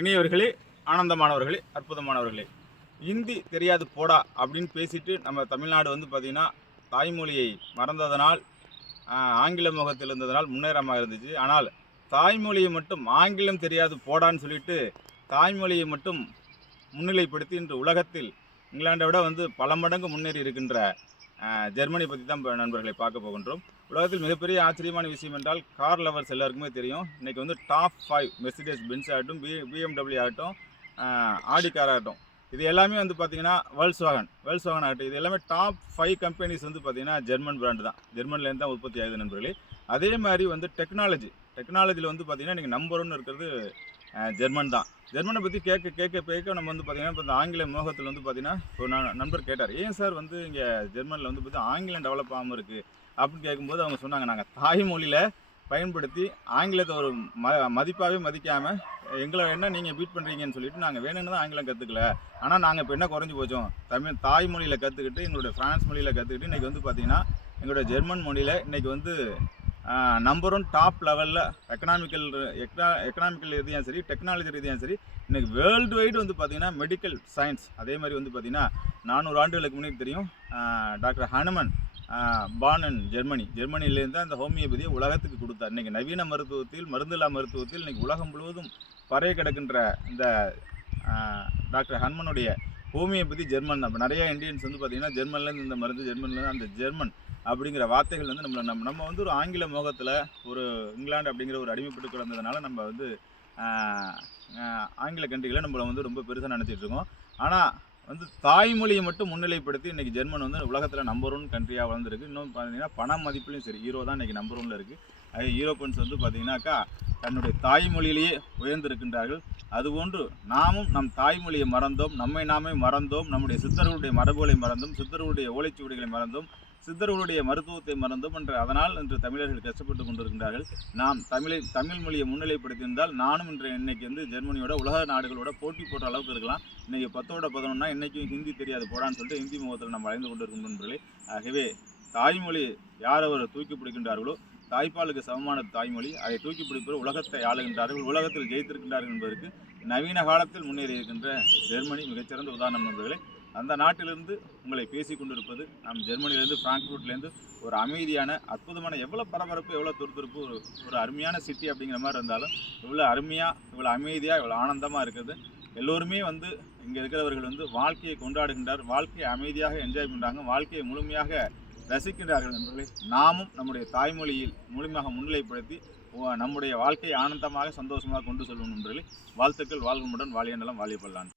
இனியவர்களே, ஆனந்தமானவர்களே, அற்புதமானவர்களே, ஹிந்தி தெரியாது போடா அப்படின்னு பேசிட்டு நம்ம தமிழ்நாடு வந்து பார்த்திங்கன்னா தாய்மொழியை மறந்ததனால் ஆங்கில முகத்தில் இருந்ததனால் முன்னேறமாக இருந்துச்சு. ஆனால் தாய்மொழியை மட்டும் ஆங்கிலம் தெரியாது போடான்னு சொல்லிட்டு தாய்மொழியை மட்டும் முன்னிலைப்படுத்தி இன்று உலகத்தில் இங்கிலாண்டை விட வந்து பல மடங்கு முன்னேறி இருக்கின்ற ஜெர்மனி பற்றி தான் இப்போ நண்பர்களை பார்க்க போகின்றோம். உலகத்தில் மிகப்பெரிய ஆச்சரியமான விஷயம் என்றால் கார் லவர்ஸ் எல்லாருக்குமே தெரியும். இன்றைக்கி வந்து டாப் 5 மெர்சிடிஸ் பென்ஸ் ஆகட்டும், BMW ஆகட்டும், ஆடி கார் ஆகட்டும், இது எல்லாமே வந்து பார்த்திங்கன்னா வேல்ஸ்வாகன் ஆகட்டும், இது எல்லாமே டாப் 5 கம்பெனிஸ் வந்து பார்த்திங்கன்னா ஜெர்மன் பிராண்டு தான். ஜெர்மன்லேருந்து தான் உற்பத்தி ஆகுது நண்பர்களே. அதே மாதிரி வந்து டெக்னாலஜியில் வந்து பார்த்திங்கன்னா இன்றைக்கி நம்பர் 1 இருக்கிறது ஜெர்மன் தான். ஜெர்மனை பற்றி கேட்க நம்ம வந்து பார்த்திங்கன்னா இப்போ இந்த ஆங்கில மோகத்தில் வந்து பார்த்திங்கன்னா ஒரு நண்பர் கேட்டார், ஏன் சார் வந்து இங்கே ஜெர்மனில் வந்து பார்த்திங்கன்னா ஆங்கிலம் டெவலப் ஆகாமல் இருக்குது அப்படின்னு கேட்கும்போது அவங்க சொன்னாங்க, நாங்கள் தாய்மொழியில் பயன்படுத்தி ஆங்கிலத்தை ஒரு மதிப்பாகவே மதிக்காமல் எங்களை என்ன நீங்கள் பீட் பண்ணுறீங்கன்னு சொல்லிட்டு நாங்கள் வேணும்னு தான் ஆங்கிலம் கற்றுக்கல. ஆனால் நாங்கள் இப்போ என்ன குறைஞ்சி போச்சோம், தாய்மொழியில் கற்றுக்கிட்டு எங்களுடைய ஃப்ரான்ஸ் மொழியில் கற்றுக்கிட்டு இன்றைக்கி வந்து பார்த்திங்கன்னா எங்களுடைய ஜெர்மன் மொழியில் இன்றைக்கி வந்து நம்பர் 1 டாப் லெவலில் எக்கனாமிக்கல் ரீதியாக சரி, டெக்னாலஜி ரீதியாக சரி, இன்றைக்கி வேர்ல்டு வைடு வந்து பார்த்திங்கன்னா மெடிக்கல் சயின்ஸ். அதே மாதிரி வந்து பார்த்திங்கன்னா 400 ஆண்டுகளுக்கு முன்னாடி தெரியும் டாக்டர் ஹனுமன் பார்ன் இன் ஜெர்மனிலேருந்து தான் இந்த ஹோமியோபதியை உலகத்துக்கு கொடுத்தார். இன்றைக்கி நவீன மருத்துவத்தில், மருந்தில்லா மருத்துவத்தில் இன்றைக்கி உலகம் முழுவதும் பறைய கிடக்கின்ற இந்த டாக்டர் ஹனுமனுடைய ஹோமியோபதி ஜெர்மன் தான். நிறைய இந்தியன்ஸ் வந்து பார்த்திங்கன்னா ஜெர்மன்லேருந்து இந்த மருந்து, ஜெர்மன்லேருந்து அந்த ஜெர்மன் அப்படிங்கிற வார்த்தைகள் வந்து நம்ம வந்து ஒரு ஆங்கில மோகத்தில் ஒரு இங்கிலாந்து அப்படிங்கிற ஒரு அடிமைப்பட்டு கிடந்ததுனால நம்ம வந்து ஆங்கில கண்ட்ரிகளை நம்மளை வந்து ரொம்ப பெருசாக நினச்சிட்டு இருக்கோம். ஆனால் வந்து தாய்மொழியை மட்டும் முன்னிலைப்படுத்தி இன்றைக்கி ஜெர்மன் வந்து உலகத்தில் நம்பர் 1 கண்ட்ரியாக வளர்ந்துருக்கு. இன்னும் பார்த்தீங்கன்னா பண மதிப்புலையும் சரி, ஈரோ தான் இன்றைக்கி நம்பர் 1 இருக்குது. அது யூரோப்பியன்ஸ் வந்து பார்த்திங்கனாக்கா தன்னுடைய தாய்மொழியிலேயே உயர்ந்திருக்கின்றார்கள். அதுபோன்று நாமும் நம் தாய்மொழியை மறந்தோம், நம்மை நாமே மறந்தோம், நம்முடைய சித்தர்களுடைய மரபுகளை மறந்தோம், சித்தர்களுடைய ஓலைச்சுவடிகளை மறந்தோம், சித்தர்களுடைய மருத்துவத்தை மறந்தோம் என்று அதனால் இன்று தமிழர்கள் கஷ்டப்பட்டு கொண்டிருக்கின்றார்கள். நாம் தமிழ் மொழியை முன்னிலைப்படுத்தியிருந்தால் நானும் இன்னைக்கு வந்து ஜெர்மனியோட உலக நாடுகளோட போட்டி போடுற அளவுக்கு இருக்கலாம். இன்றைக்கி 10ஓட 11 இன்றைக்கும் ஹிந்தி தெரியாது போடான்னு சொல்லிட்டு ஹிந்தி முகத்தில் நம்ம அழைந்து கொண்டிருக்கும் நண்பர்களே. ஆகவே தாய்மொழி யார் அவர் தூக்கி பிடிக்கின்றார்களோ, தாய்ப்பாலுக்கு சமமான தாய்மொழி, அதை தூக்கி பிடிப்பவர் உலகத்தை ஆளுகின்றார்கள், உலகத்தில் ஜெயித்திருக்கின்றார்கள் என்பதற்கு நவீன காலத்தில் முன்னேறி இருக்கின்ற ஜெர்மனி மிகச்சிறந்த உதாரணம் நண்பர்களே. அந்த நாட்டிலிருந்து உங்களை பேசி கொண்டிருப்பது நாம் ஜெர்மனியிலேருந்து ஃப்ராங்க்ஃபர்ட்லேருந்து ஒரு அமைதியான அற்புதமான, எவ்வளோ பரபரப்பு, எவ்வளோ துருதுருப்பு, ஒரு அருமையான சிட்டி அப்படிங்கிற மாதிரி இருந்தாலும் இவ்வளோ அருமையாக, இவ்வளோ அமைதியாக, இவ்வளோ ஆனந்தமாக இருக்குது. எல்லோருமே வந்து இங்கே இருக்கிறவர்கள் வந்து வாழ்க்கையை கொண்டாடுகின்றார், வாழ்க்கையை அமைதியாக என்ஜாய் பண்ணுறாங்க, வாழ்க்கையை முழுமையாக ரசிக்கின்றார்கள் நண்பர்களே. நாமும் நம்முடைய தாய்மொழியில் முழுமையாக முன்னிலைப்படுத்தி நம்முடைய வாழ்க்கையை ஆனந்தமாக, சந்தோஷமாக கொண்டு செல்வோம் நண்பர்களே. வாழ்த்துக்கள். வாழ்வுமுடன் வாழிய நலம், வாழிய பல்லாண்டு.